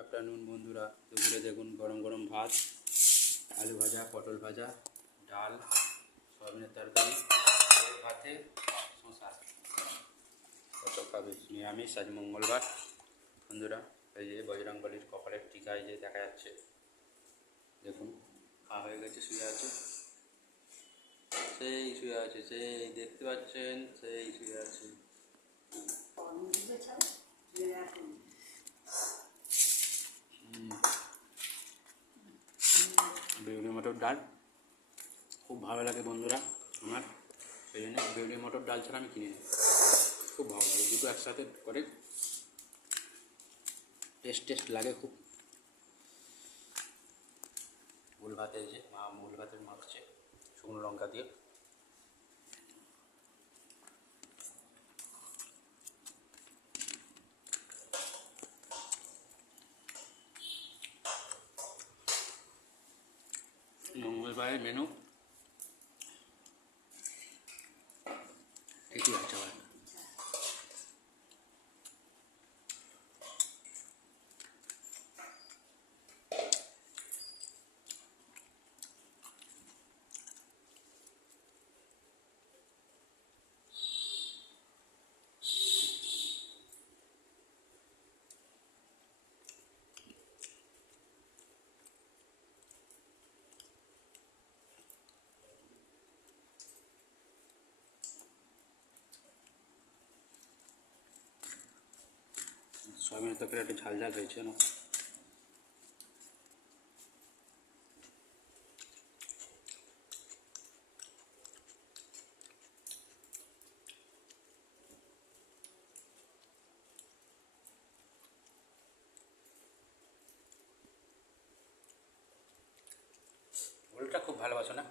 Afternoon বন্ধুরা, দুপুরে দেখুন গরম গরম ভাত, আলু ভাজা, পটল ভাজা, ডাল, সয়াবিনের তরকারি, ভাতে শশা। কত খাবে? নিরামিষ, আজ মঙ্গলবার। বন্ধুরা, এই যে বজরংবলীর কপালের টিকা এই যে দেখা যাচ্ছে, দেখুন খাওয়া হয়ে গেছে, শুয়ে আছে, সেই শুয়ে আছে, সেই দেখতে পাচ্ছেন, সেই শুয়ে আছে। বেগুনি মটর ডাল খুব ভালো লাগে বন্ধুরা আমার, সেই জন্য বেগুনি মটর ডাল ছাড়া আমি কিনি না। খুব ভালো লাগে, দুটো একসাথে করে টেস্ট লাগে খুব। মূল ভাতে যে মা মূল ভাতের মাখছে শুকনো লঙ্কা দিয়ে। মঙ্গলবারের মেনু ঠিকই আছে আমার। সয়াবিনের তরকারি একটু ঝাল ঝাল হয়েছে না? ওলটা খুব ভালোবাসো না?